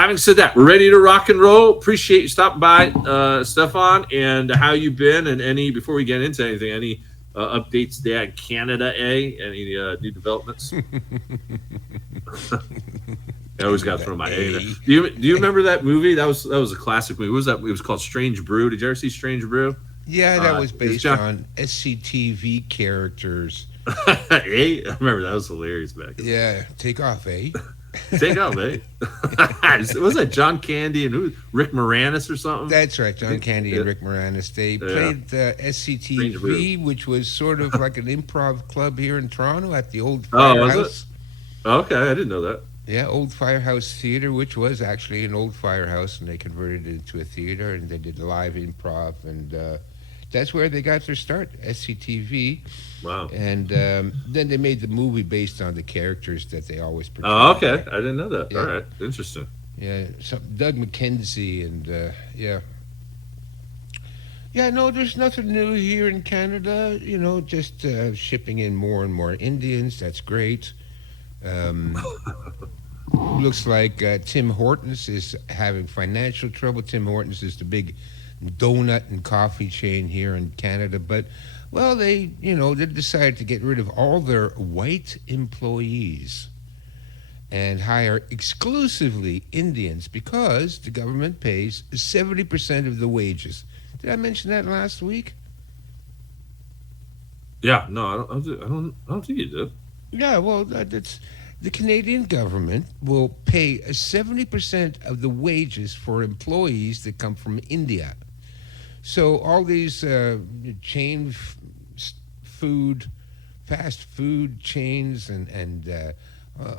having said that, we're ready to rock and roll. Appreciate you stopping by, Stefan, and how you been. And any before we get into anything, any updates there in Canada? Any new developments? I always got to throw my A. Do you remember that movie? That was a classic movie. What was that? It was called Strange Brew. Did you ever see Strange Brew? Yeah, that was based on SCTV characters. I remember that was hilarious back then. Yeah, take off, eh? Take off, eh? Was that John Candy and who? Rick Moranis or something? That's right, John Candy and Rick Moranis. They played SCTV, which was sort of like an improv club here in Toronto at the old Firehouse. Was it? Okay, I didn't know that. Yeah, old Firehouse Theater, which was actually an old firehouse, and they converted it into a theater, and they did live improv, and that's where they got their start, SCTV. Wow. And then they made the movie based on the characters that they always portrayed. Oh, okay. I didn't know that. Yeah. All right. Interesting. Yeah, Doug McKenzie, and yeah. Yeah, no, there's nothing new here in Canada, just shipping in more and more Indians. That's great. Looks like Tim Hortons is having financial trouble. Tim Hortons is the big donut and coffee chain here in Canada, but they decided to get rid of all their white employees and hire exclusively Indians because the government pays 70% of the wages. Did I mention that last week? Yeah, no, I don't think you did. Yeah, well, that's the Canadian government will pay 70% of the wages for employees that come from India. So all these chain fast food chains and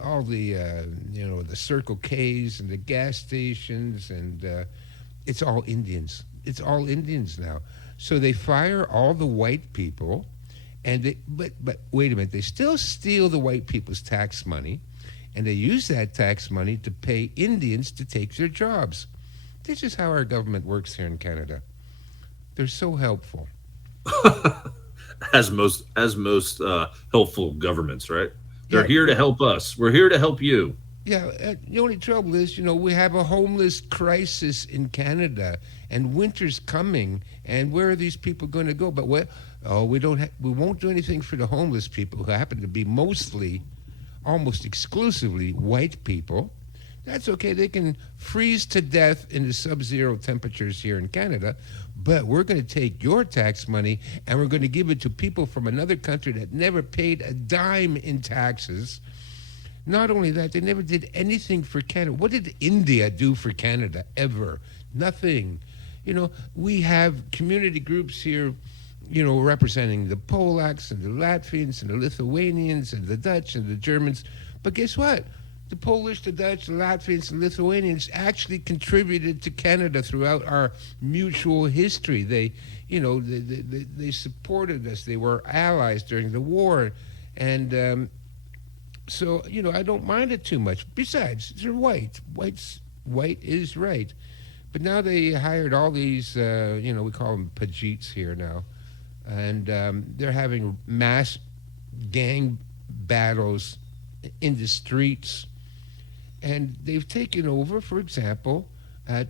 all the the Circle K's and the gas stations and it's all Indians. It's all Indians now. So they fire all the white people. And but wait a minute, they still steal the white people's tax money, and they use that tax money to pay Indians to take their jobs. This is how our government works here in Canada. They're so helpful. as most helpful governments, right? They're here to help us. We're here to help you. Yeah, the only trouble is, we have a homeless crisis in Canada, and winter's coming, and where are these people going to go? But we won't do anything for the homeless people who happen to be mostly, almost exclusively white people. That's okay. They can freeze to death in the sub-zero temperatures here in Canada, but we're going to take your tax money and we're going to give it to people from another country that never paid a dime in taxes. Not only that, they never did anything for Canada. What did India do for Canada ever? Nothing. We have community groups here, representing the Polacks and the Latvians and the Lithuanians and the Dutch and the Germans. But guess what? The Polish, the Dutch, the Latvians, and Lithuanians actually contributed to Canada throughout our mutual history. They supported us. They were allies during the war. And so, I don't mind it too much. Besides, they're white. White is right. But now they hired all these, we call them Pajeets here now. And they're having mass gang battles in the streets. And they've taken over, for example,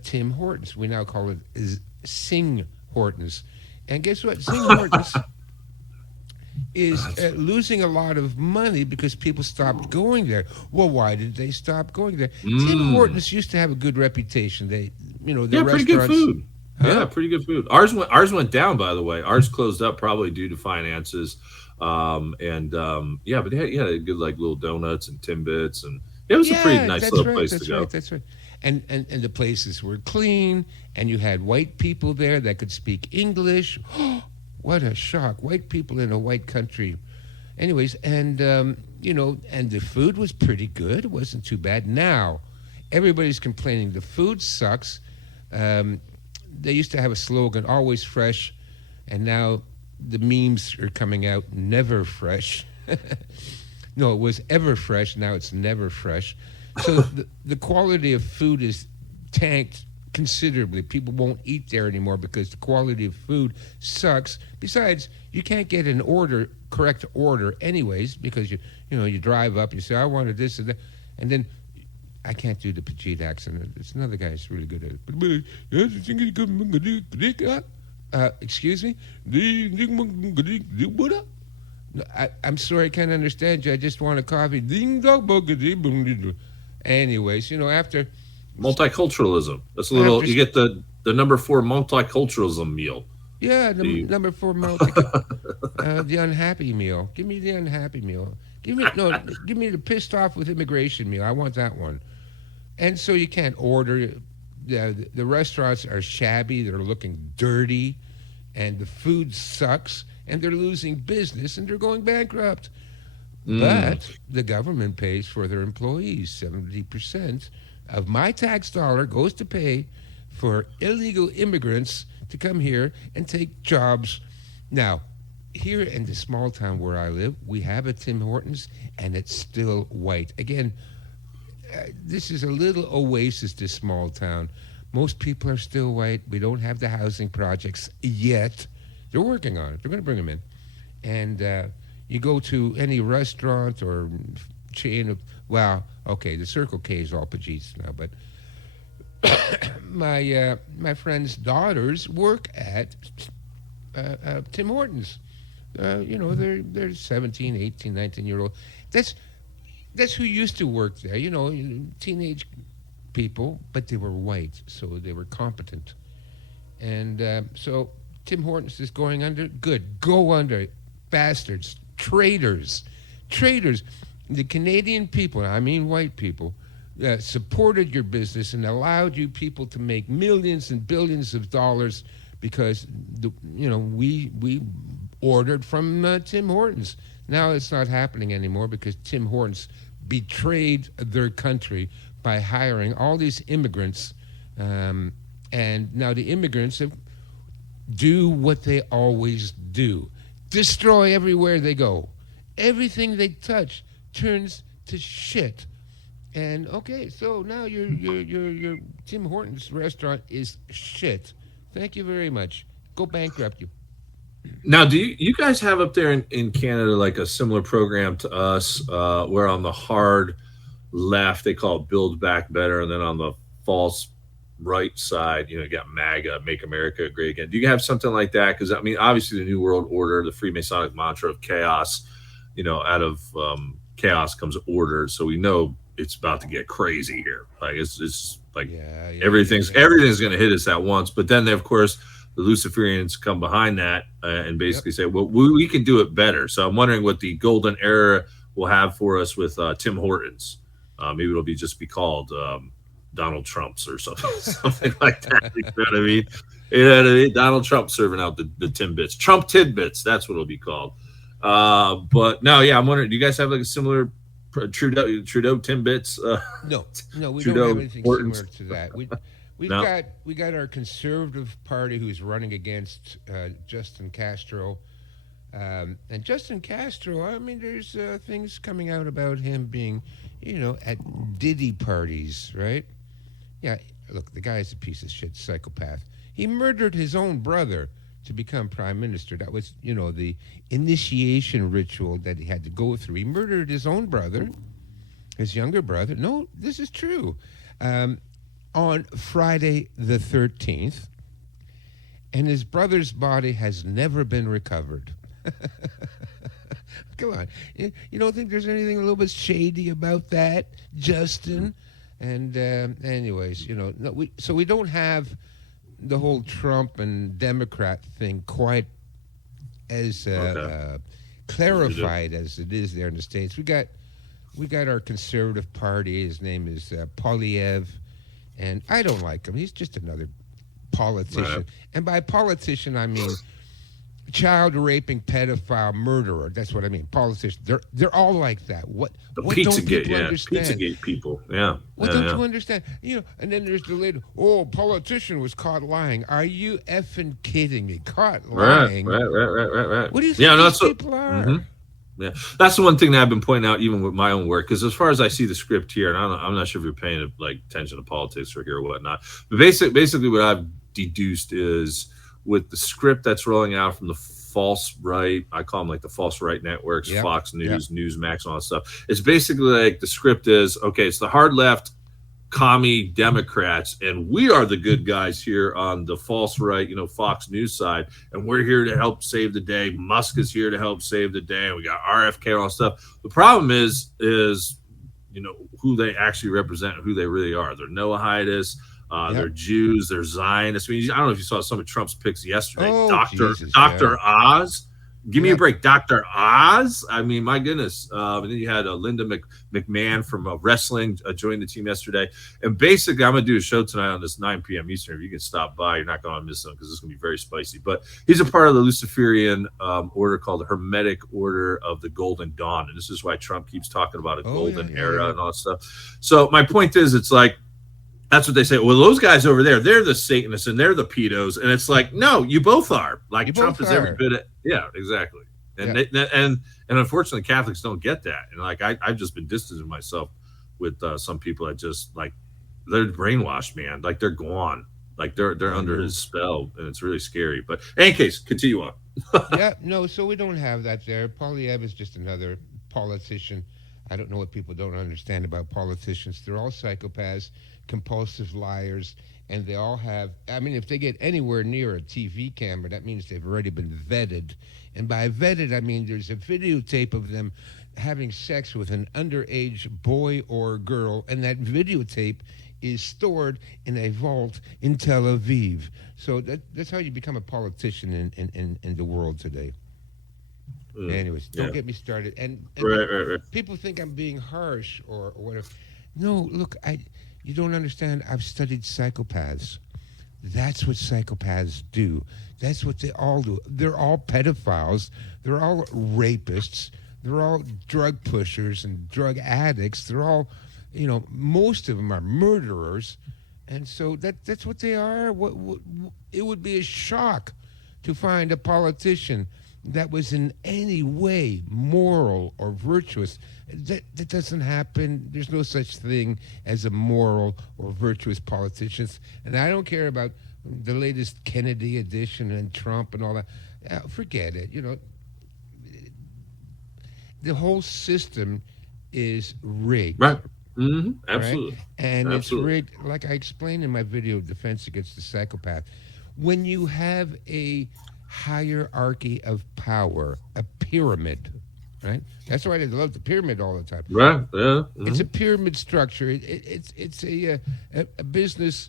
Tim Hortons. We now call it Sing Hortons. And guess what? Sing Hortons is losing a lot of money because people stopped going there. Well, why did they stop going there? Tim Hortons used to have a good reputation. Their pretty good food. Huh? Yeah, pretty good food. Ours went down, by the way. Ours closed up probably due to finances. But they had good little donuts and Timbits, and it was a pretty nice little place to go. That's right. And the places were clean, and you had white people there that could speak English. What a shock! White people in a white country. Anyways, and and the food was pretty good. It wasn't too bad. Now, everybody's complaining the food sucks. They used to have a slogan, always fresh, and now the memes are coming out, never fresh. No, it was ever fresh, now it's never fresh. So the quality of food is tanked considerably. People won't eat there anymore because the quality of food sucks. Besides, you can't get an correct order anyways, because you drive up, you say, I wanted this and that, and then I can't do the Pajit accent. It's another guy who's really good at it. Excuse me? No, I'm sorry, I can't understand you. I just want a coffee. Anyways, after Multiculturalism. That's a little. You get the number 4 multiculturalism meal. Yeah, The number 4 the unhappy meal. Give me the unhappy meal. Give me the pissed off with immigration meal. I want that one. And so you can't order. The restaurants are shabby. They're looking dirty, and the food sucks. And they're losing business, and they're going bankrupt. But the government pays for their employees. 70% of my tax dollar goes to pay for illegal immigrants to come here and take jobs. Now, here in the small town where I live, we have a Tim Hortons, and it's still white. Again, this is a little oasis, this small town. Most people are still white. We don't have the housing projects yet. They're working on it. They're going to bring them in. And you go to any restaurant or chain of, the Circle K is all Pajits now, but my friend's daughters work at Tim Hortons. They're 17, 18, 19-year-old. That's who used to work there, teenage people, but they were white, so they were competent. And so Tim Hortons is going under. Good. Go under. Bastards. Traitors. The Canadian people, I mean white people, supported your business and allowed you people to make millions and billions of dollars because we ordered from Tim Hortons. Now it's not happening anymore because Tim Hortons betrayed their country by hiring all these immigrants, and now the immigrants do what they always do: destroy everywhere they go. Everything they touch turns to shit. And okay, so now your Tim Hortons restaurant is shit. Thank you very much. Go bankrupt, you. Now, do you guys have up there in Canada like a similar program to us, where on the hard left they call it Build Back Better, and then on the false right side, you got MAGA, Make America Great Again. Do you have something like that? Because obviously the New World Order, the Freemasonic mantra of chaos, out of chaos comes order. So we know it's about to get crazy here. Like it's like everything's going to hit us at once. But then, of course, the Luciferians come behind that and basically say, well, we can do it better. So I'm wondering what the golden era will have for us with Tim Hortons. Maybe it'll be called Donald Trump's or something like that. You know what I mean? Donald Trump serving out the Timbits. Trump Tidbits, that's what it'll be called. But no, I'm wondering, do you guys have like a similar Trudeau Timbits? No, we Trudeau don't have anything Hortons? similar to that. We got our Conservative Party who's running against Justin Castro. And Justin Castro, there's things coming out about him being, at Diddy parties, right? Yeah, look, the guy's a piece of shit, psychopath. He murdered his own brother to become prime minister. That was, the initiation ritual that he had to go through. He murdered his own brother, his younger brother. No, this is true. On Friday the 13th, and his brother's body has never been recovered. Come on. You don't think there's anything a little bit shady about that, Justin? And anyways, we don't have the whole Trump and Democrat thing quite as clarified as it is there in the States. We got our Conservative Party. His name is Polyev, and I don't like him. He's just another politician. Right. And by politician, I mean child raping, pedophile, murderer. That's what I mean. Politicians. They're all like that. What don't people understand? Pizzagate people. Yeah. What don't you understand? And then there's the lady. Oh, politician was caught lying. Are you effing kidding me? Caught lying. Right. What do you think these people are? Mm-hmm. Yeah, that's the one thing that I've been pointing out, even with my own work, because as far as I see the script here, and I'm not sure if you're paying attention to politics or here or whatnot, but basically what I've deduced is with the script that's rolling out from the false right, I call them like the false right networks, Fox News, Newsmax, and all that stuff. It's basically like the script is, okay, it's the hard left commie Democrats, and we are the good guys here on the false right, Fox News side, and we're here to help save the day. Musk is here to help save the day, and we got RFK and all that stuff. The problem is who they actually represent, who they really are. They're Noahitis, they're Jews, they're Zionists. I don't know if you saw some of Trump's picks yesterday. Dr. Oz. Give me a break, Dr. Oz. I mean, my goodness. And then you had Linda McMahon from wrestling joined the team yesterday. And basically, I'm going to do a show tonight on this 9 p.m. Eastern. If you can stop by, you're not going to miss them because it's going to be very spicy. But he's a part of the Luciferian order called the Hermetic Order of the Golden Dawn. And this is why Trump keeps talking about a golden era and all that stuff. So my point is, it's like, that's what they say. Well, those guys over there, they're the Satanists and they're the pedos. And it's like, no, you both are. Like Trump is every bit of, exactly. And and unfortunately, Catholics don't get that. And like I've just been distancing myself with some people that just like they're brainwashed, man. Like they're gone. Like they're under his spell, and it's really scary. But in any case, continue on. So we don't have that there. Poilievre is just another politician. I don't know what people don't understand about politicians. They're all psychopaths, compulsive liars, and they all have, if they get anywhere near a TV camera, that means they've already been vetted. And by vetted, I mean there's a videotape of them having sex with an underage boy or girl, and that videotape is stored in a vault in Tel Aviv. So that's how you become a politician in the world today. Anyways, don't get me started. And right. People think I'm being harsh or whatever. No, look, you don't understand. I've studied psychopaths. That's what psychopaths do. That's what they all do. They're all pedophiles. They're all rapists. They're all drug pushers and drug addicts. They're all, most of them are murderers. And so that's what they are. It would be a shock to find a politician that was in any way moral or virtuous. That doesn't happen. There's no such thing as a moral or virtuous politician. And I don't care about the latest Kennedy edition and Trump and all that. Forget it. The whole system is rigged. Right. Mm-hmm. Absolutely. Right? And it's rigged, like I explained in my video, Defense Against the Psychopath. When you have a hierarchy of power, a pyramid, right? That's why they love the pyramid all the time. Right. Yeah. Mm-hmm. It's a pyramid structure. It's a business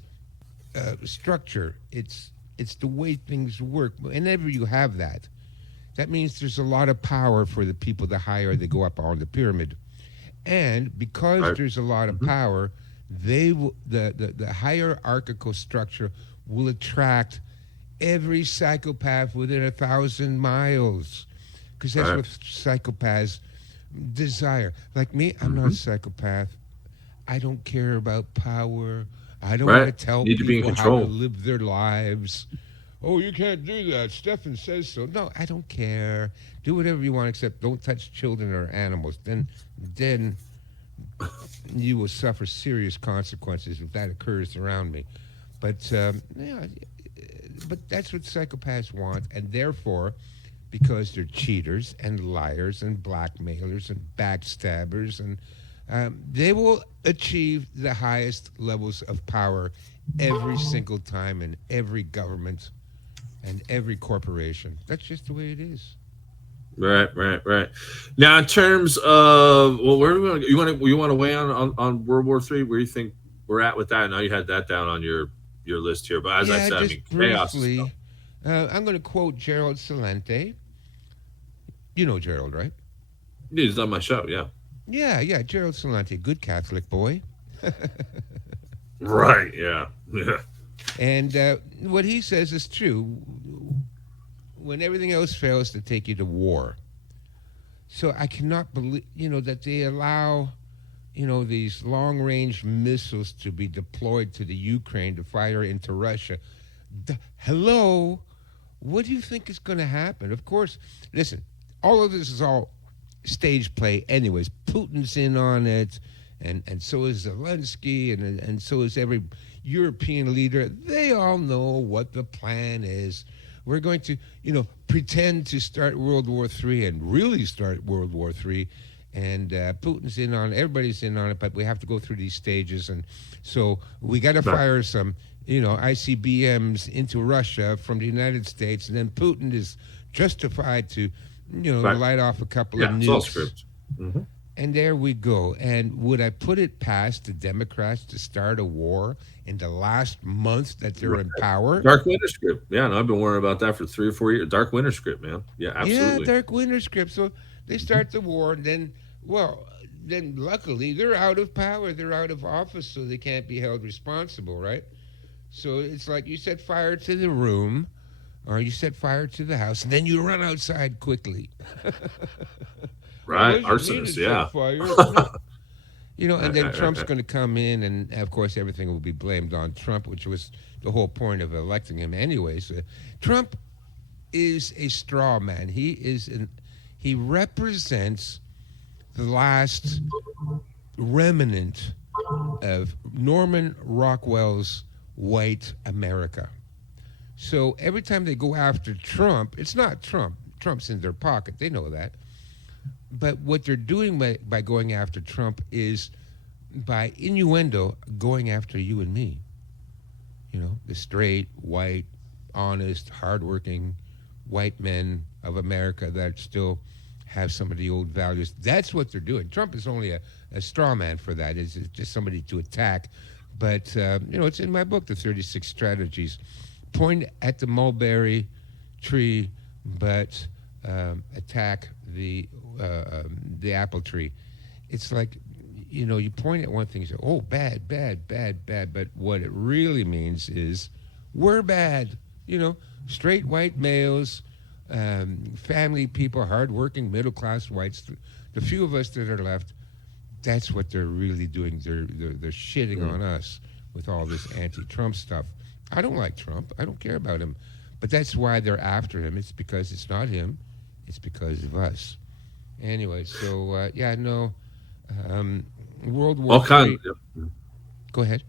structure. It's the way things work. Whenever you have that means there's a lot of power for the people. The higher they go up on the pyramid, and because there's a lot of power, the hierarchical structure will attract every psychopath within 1,000 miles, because that's what psychopaths desire. Like me, I'm not a psychopath. I don't care about power. I don't want to tell people how to live their lives. Oh, you can't do that. Stefan says so. No, I don't care. Do whatever you want, except don't touch children or animals. Then you will suffer serious consequences if that occurs around me. But but that's what psychopaths want, and therefore, because they're cheaters and liars and blackmailers and backstabbers, and they will achieve the highest levels of power every single time in every government and every corporation. That's just the way it is. Right. Now, in terms of where do we want to you want to weigh on World War III? Where do you think we're at with that? I know you had that down on your list here, but as I said, briefly, chaos. I'm going to quote Gerald Celente. You know Gerald, right? He's on my show, yeah. Yeah, Gerald Celente, good Catholic boy. Right, yeah. And what he says is true. When everything else fails, to take you to war. So I cannot believe, that they allow, these long-range missiles to be deployed to the Ukraine to fire into Russia. Hello? What do you think is going to happen? Of course, listen, all of this is all stage play anyways. Putin's in on it, and so is Zelensky, and so is every European leader. They all know what the plan is. We're going to, pretend to start World War III and really start World War III, and Putin's in on it. Everybody's in on it, but we have to go through these stages, and so we got to fire some, ICBMs into Russia from the United States, and then Putin is justified to, light off a couple of nukes. It's all script. Mm-hmm. And there we go. And would I put it past the Democrats to start a war in the last month that they're in power? Dark winter script. Yeah, no, I've been worrying about that for 3 or 4 years. Dark winter script, man. Yeah, absolutely. Yeah, dark winter script. So they start the war, and then luckily they're out of power. They're out of office, so they can't be held responsible, right? So it's like you set fire to the room, or you set fire to the house, and then you run outside quickly. Right, arsonist, yeah. And then Trump's going to come in, and of course everything will be blamed on Trump, which was the whole point of electing him anyways. Trump is a straw man. He represents the last remnant of Norman Rockwell's white America. So every time they go after Trump, it's not Trump. Trump's in their pocket. They know that. But what they're doing by going after Trump is, by innuendo, going after you and me. The straight, white, honest, hardworking white men of America that still have some of the old values. That's what they're doing. Trump is only a straw man for that. It's just somebody to attack. But, it's in my book, The 36 Strategies. Point at the mulberry tree, but attack the apple tree. It's like, you point at one thing and say, oh, bad, bad, bad, bad. But what it really means is we're bad. Straight white males, family people, hardworking, middle-class whites, the few of us that are left, that's what they're really doing. They're shitting on us with all this anti-Trump stuff. I don't like Trump. I don't care about him. But that's why they're after him. It's because it's not him. It's because of us. Anyway, so, World War all kinds. Go ahead.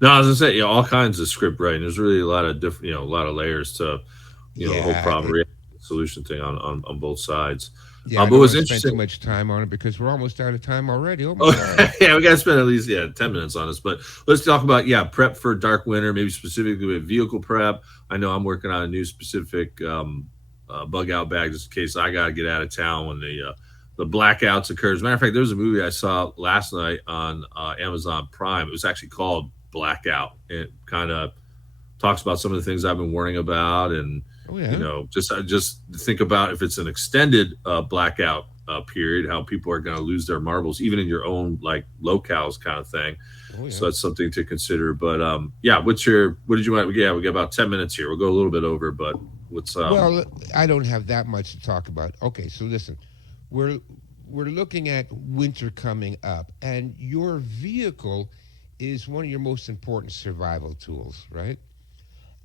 No, I was going to say, all kinds of script writing. There's really a lot of different, a lot of layers to, the whole problem solution thing on both sides. Yeah, but what's interesting, spend too much time on it because we're almost out of time already. Oh my God. Yeah, we got to spend at least 10 minutes on this. But let's talk about prep for dark winter, maybe specifically with vehicle prep. I know I'm working on a new specific bug out bag just in case I got to get out of town when the blackouts occurs. As a matter of fact, there was a movie I saw last night on Amazon Prime. It was actually called Blackout. It kind of talks about some of the things I've been worrying about, and just think about if it's an extended blackout period, how people are going to lose their marbles, even in your own locales kind of thing. So that's something to consider. But what did you want? Yeah, we got about 10 minutes here. We'll go a little bit over, but what's well, I don't have that much to talk about. Okay, so listen, we're looking at winter coming up, and your vehicle is one of your most important survival tools, right?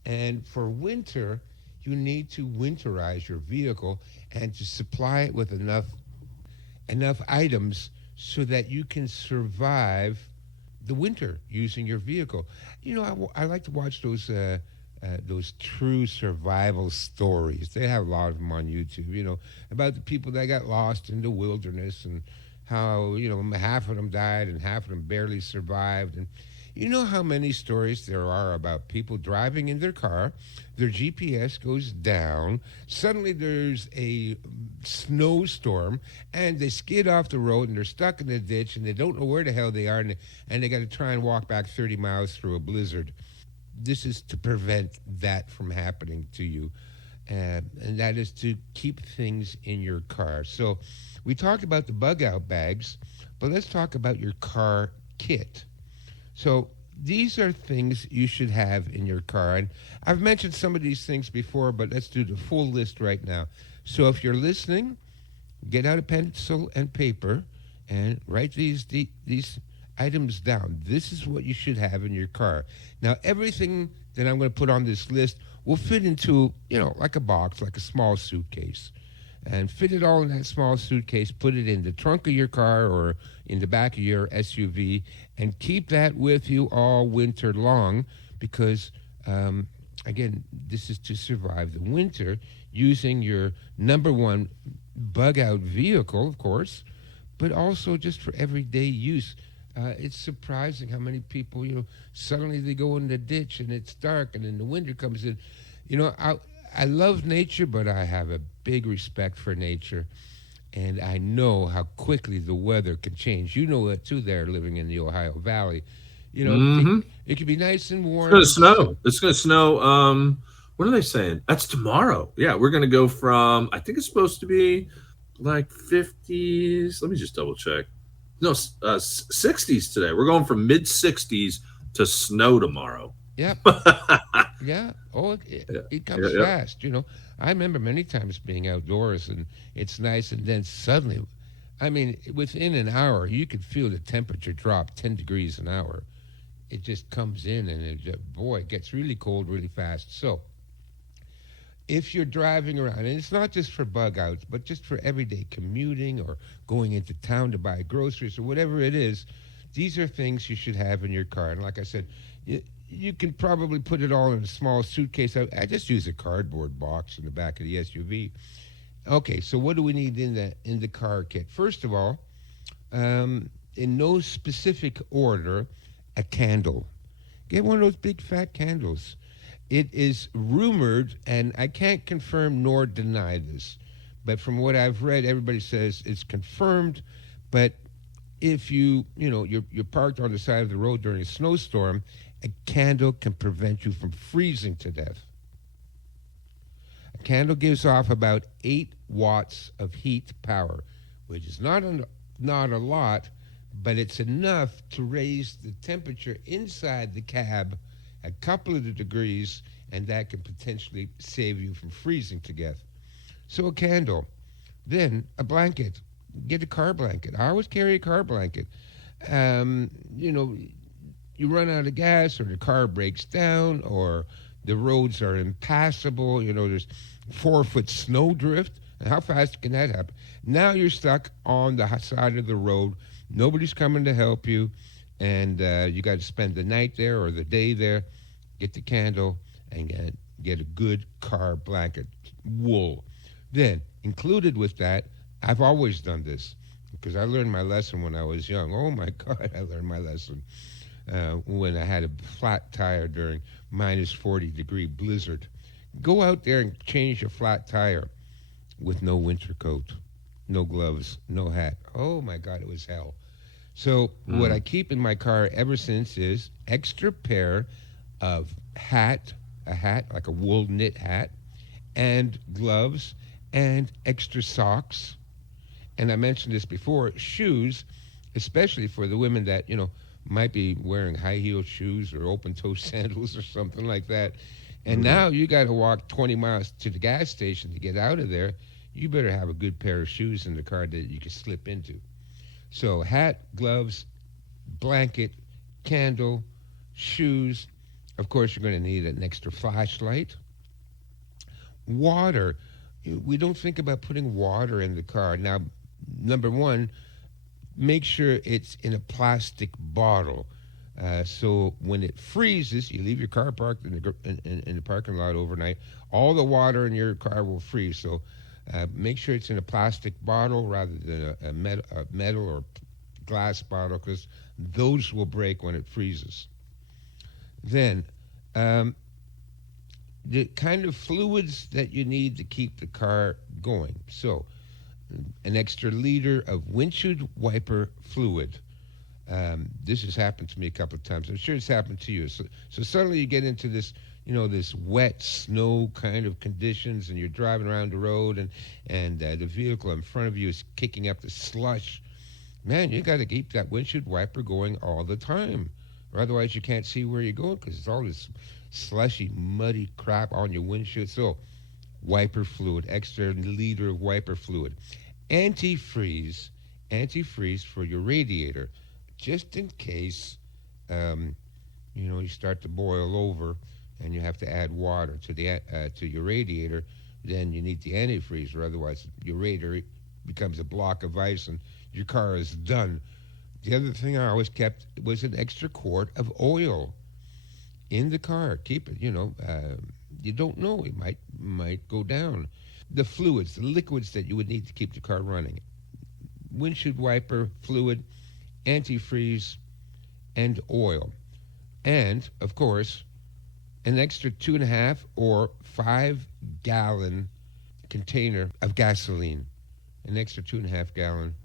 And for winter, you need to winterize your vehicle and to supply it with enough items so that you can survive the winter using your vehicle. I like to watch those true survival stories. They have a lot of them on YouTube, about the people that got lost in the wilderness and how, half of them died and half of them barely survived. And you know how many stories there are about people driving in their car, their GPS goes down, suddenly there's a snowstorm, and they skid off the road, and they're stuck in a ditch, and they don't know where the hell they are, and they got to try and walk back 30 miles through a blizzard. This is to prevent that from happening to you, and that is to keep things in your car. So we talked about the bug-out bags, but let's talk about your car kit. So these are things you should have in your car. And I've mentioned some of these things before, but let's do the full list right now. So if you're listening, get out a pencil and paper and write these items down. This is what you should have in your car. Now, everything that I'm going to put on this list will fit into, like a box, like a small suitcase. And fit it all in that small suitcase, put it in the trunk of your car or in the back of your SUV, and keep that with you all winter long because, again, this is to survive the winter using your number one bug-out vehicle, of course, but also just for everyday use. It's surprising how many people, suddenly they go in the ditch and it's dark, and then the winter comes in. I love nature, but I have a big respect for nature, and I know how quickly the weather can change. You know it too, there living in the Ohio Valley. Mm-hmm. It could be nice and It's warm gonna and snow. It's gonna snow. What are they saying? That's tomorrow. Yeah, we're gonna go from. I think it's supposed to be like 50s. Let me just double check. No, 60s today. We're going from mid 60s to snow tomorrow. yep. Yeah. Oh, Yeah, it yeah, comes yeah. fast. I remember many times being outdoors and it's nice, and then suddenly, I mean, within an hour, you could feel the temperature drop 10 degrees an hour. It just comes in, and boy, it gets really cold really fast. So, if you're driving around, and it's not just for bug outs, but just for everyday commuting or going into town to buy groceries or whatever it is, these are things you should have in your car. And like I said, you can probably put it all in a small suitcase. I just use a cardboard box in the back of the SUV. Okay, so what do we need in the car kit? First of all, in no specific order, a candle. Get one of those big fat candles. It is rumored, and I can't confirm nor deny this, but from what I've read, everybody says it's confirmed. But if you're parked on the side of the road during a snowstorm, a candle can prevent you from freezing to death. A candle gives off about 8 watts of heat power, which is not a lot, but it's enough to raise the temperature inside the cab a couple of the degrees, and that can potentially save you from freezing to death. So a candle. Then a blanket. Get a car blanket. I always carry a car blanket. Um, you know, you run out of gas, or the car breaks down, or the roads are impassable. There's 4-foot snow drift. And how fast can that happen? Now you're stuck on the side of the road. Nobody's coming to help you, and you got to spend the night there or the day there. Get the candle and get a good car blanket, wool. Then, included with that, I've always done this because I learned my lesson when I was young. Oh my God, I learned my lesson when I had a flat tire during minus 40-degree blizzard. Go out there and change your flat tire with no winter coat, no gloves, no hat. Oh my God, it was hell. So what I keep in my car ever since is extra pair of a hat like a wool knit hat, and gloves, and extra socks. And I mentioned this before, shoes, especially for the women that, might be wearing high-heeled shoes or open-toe sandals or something like that. And now you got to walk 20 miles to the gas station to get out of there. You better have a good pair of shoes in the car that you can slip into. So hat, gloves, blanket, candle, shoes. Of course, you're going to need an extra flashlight. Water. We don't think about putting water in the car. Now, number one, make sure it's in a plastic bottle. So when it freezes, you leave your car parked in the parking lot overnight, all the water in your car will freeze. So make sure it's in a plastic bottle rather than a metal or glass bottle, because those will break when it freezes. Then, the kind of fluids that you need to keep the car going. So, an extra liter of windshield wiper fluid. This has happened to me a couple of times. I'm sure it's happened to you. So suddenly you get into this, this wet snow kind of conditions, and you're driving around the road, and the vehicle in front of you is kicking up the slush. Man, you got to keep that windshield wiper going all the time, or otherwise you can't see where you're going because it's all this slushy, muddy crap on your windshield. So, wiper fluid, extra liter of wiper fluid. Antifreeze for your radiator, just in case, you start to boil over and you have to add water to your radiator. Then you need the antifreeze, or otherwise your radiator becomes a block of ice and your car is done. The other thing I always kept was an extra quart of oil in the car. Keep it, you don't know, it might go down. The fluids, the liquids that you would need to keep the car running. windshield wiper fluid, antifreeze, and oil. And, of course, an extra 2.5 or 5 gallon container of gasoline. An extra 2.5 gallon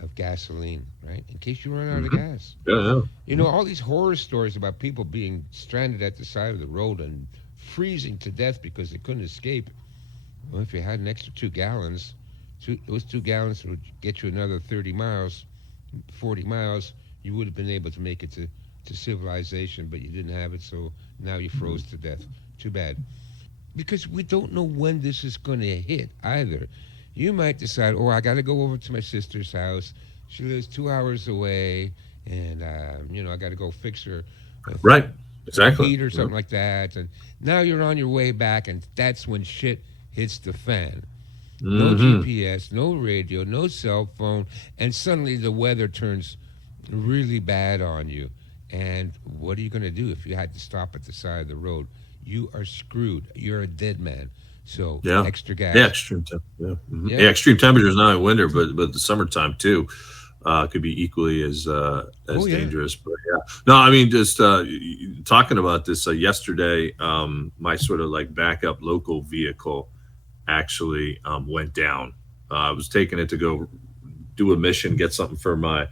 of gasoline, right? In case you run out of gas. Yeah. You know, all these horror stories about people being stranded at the side of the road and freezing to death because they couldn't escape. Well, if you had an extra 2 gallons, those 2 gallons would get you another 30 miles, 40 miles. You would have been able to make it to civilization, but you didn't have it, so now you froze to death. Too bad. Because we don't know when this is going to hit either. You might decide, I got to go over to my sister's house. She lives 2 hours away, and, I got to go fix her. Right. Exactly. Heat or something like that. And now you're on your way back, and that's when shit hits the fan. No GPS, no radio, no cell phone, and suddenly the weather turns really bad on you. And what are you going to do if you had to stop at the side of the road? You are screwed. You're a dead man. So extra gas. Yeah, extreme extreme temperatures not in winter, but the summertime too could be equally as dangerous. But no, I mean, just talking about this yesterday, my sort of like backup local vehicle actually went down. I was taking it to go do a mission, get something for my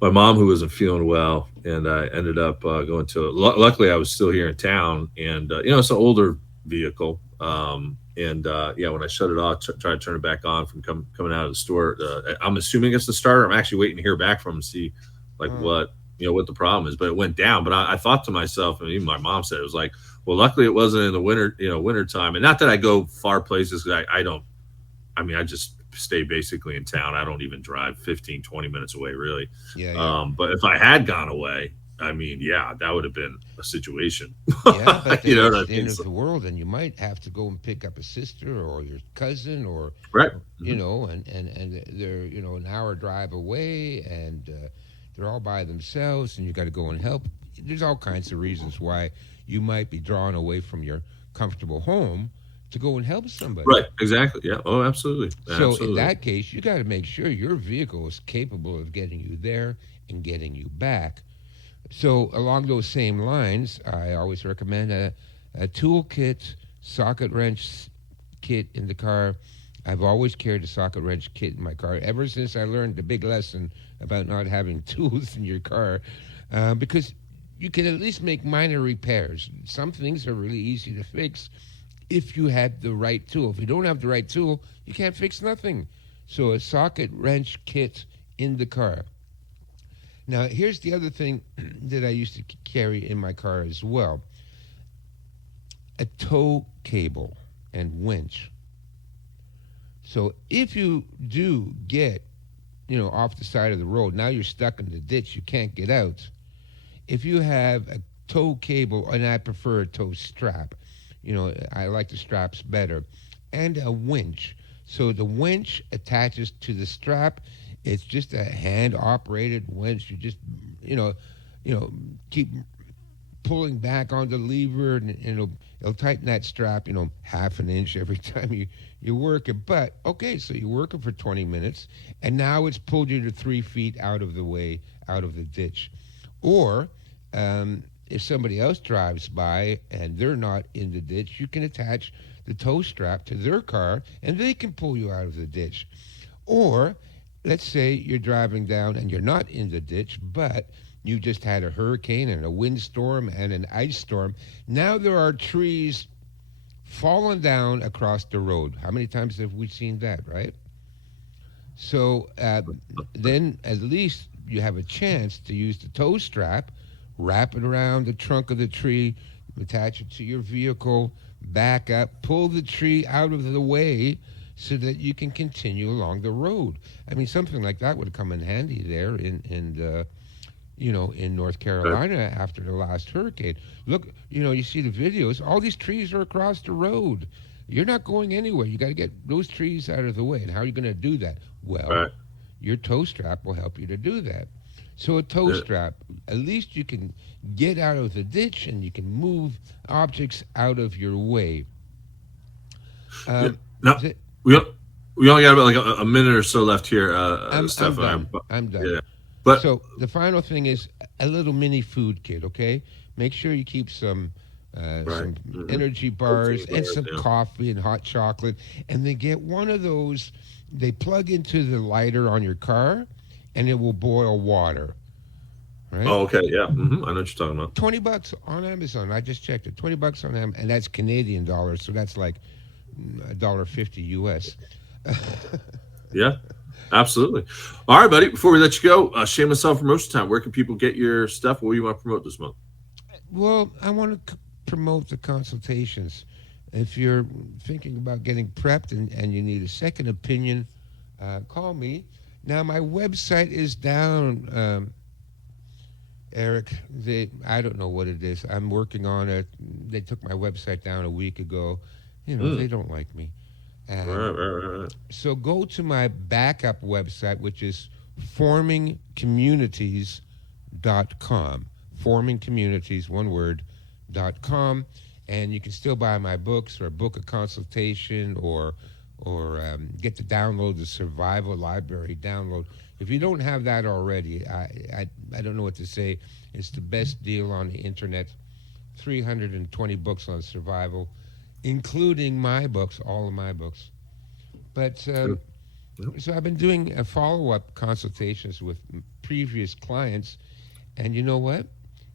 mom who wasn't feeling well, and I ended up going to. Luckily, I was still here in town, and it's an older vehicle. When I shut it off, try to turn it back on from coming out of the store. I'm assuming it's the starter. I'm actually waiting to hear back from him to see what the problem is. But it went down. But I thought to myself, and even my mom said, it was like, well, luckily it wasn't in the winter time. And not that I go far places, because I don't. I mean, I just stay basically in town. I don't even drive 15, 20 minutes away, really. But if I had gone away, I mean, that would have been a situation. Yeah, but you know, it's the end of the world, and you might have to go and pick up a sister or your cousin, or right, and they're an hour drive away, and they're all by themselves, and you got to go and help. There's all kinds of reasons why you might be drawn away from your comfortable home to go and help somebody. Right, exactly. Yeah. Oh, absolutely. So in that case, you got to make sure your vehicle is capable of getting you there and getting you back. So along those same lines, I always recommend a toolkit, socket wrench kit in the car. I've always carried a socket wrench kit in my car ever since I learned the big lesson about not having tools in your car, because you can at least make minor repairs. Some things are really easy to fix if you had the right tool. If you don't have the right tool, you can't fix nothing. So a socket wrench kit in the car. Now, here's the other thing that I used to carry in my car as well. A tow cable and winch. So if you do get, off the side of the road, now you're stuck in the ditch, you can't get out. If you have a tow cable, and I prefer a tow strap, I like the straps better, and a winch. So the winch attaches to the strap. It's just a hand-operated winch. You just, keep pulling back on the lever, and it'll tighten that strap, half an inch every time you work it. But, okay, so you work it for 20 minutes, and now it's pulled you to 3 feet out of the way, out of the ditch. Or if somebody else drives by and they're not in the ditch, you can attach the tow strap to their car, and they can pull you out of the ditch. Or let's say you're driving down and you're not in the ditch, but you just had a hurricane and a windstorm and an ice storm. Now there are trees falling down across the road. How many times have we seen that, right? So then at least you have a chance to use the tow strap, wrap it around the trunk of the tree, attach it to your vehicle, back up, pull the tree out of the way so that you can continue along the road. I mean, something like that would come in handy there in North Carolina after the last hurricane. Look, you see the videos. All these trees are across the road. You're not going anywhere. You got to get those trees out of the way. And how are you going to do that? Well, your tow strap will help you to do that. So a tow strap, at least you can get out of the ditch and you can move objects out of your way. We only got about like a minute or so left here, I'm Stefan. done. I'm done. Yeah, but So the final thing is a little mini food kit. Okay, make sure you keep some right. energy bars Protein and bars, some yeah. coffee and hot chocolate, and then get one of those. They plug into the lighter on your car, and it will boil water. Right? Oh, okay, yeah. I know what you're talking about. $20 on Amazon. I just checked it. $20 on Amazon, and that's Canadian dollars, so that's like $1.50 US. Yeah, absolutely. All right, buddy. Before we let you go, shameless self promotion time. Where can people get your stuff? What do you want to promote this month? Well, I want to promote the consultations. If you're thinking about getting prepped and you need a second opinion, call me. Now, my website is down, Eric. I don't know what it is. I'm working on it. They took my website down a week ago. They don't like me. Right. So go to my backup website, which is formingcommunities.com. Formingcommunities, one word, .com, and you can still buy my books or book a consultation or get to download the Survival Library download. If you don't have that already, I don't know what to say. It's the best deal on the internet. 320 books on survival, including my books, all of my books. But so I've been doing follow-up consultations with previous clients, and you know what?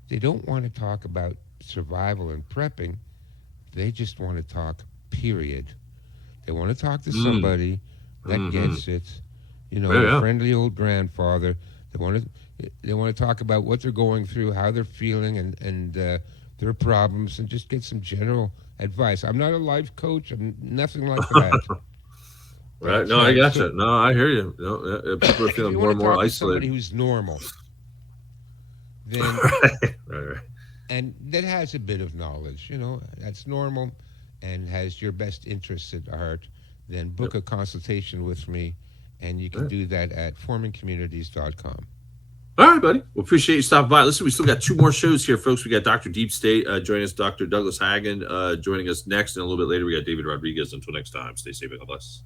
They don't want to talk about survival and prepping. They just want to talk, period. They want to talk to somebody that gets it. A friendly old grandfather. They want to talk about what they're going through, how they're feeling, and their problems, and just get some general advice. I'm not a life coach. I'm nothing like that. Right. No, I got you. No, I hear you. No, people are feeling more and more isolated. Somebody who's normal, then right. and that has a bit of knowledge, that's normal and has your best interests at heart, then book a consultation with me, and you can do that at formingcommunities.com. All right, buddy. Well, appreciate you stopping by. Listen, we still got 2 more shows here, folks. We got Dr. Deep State joining us, Dr. Douglas Hagen joining us next, and a little bit later we got David Rodriguez. Until next time, stay safe and God bless.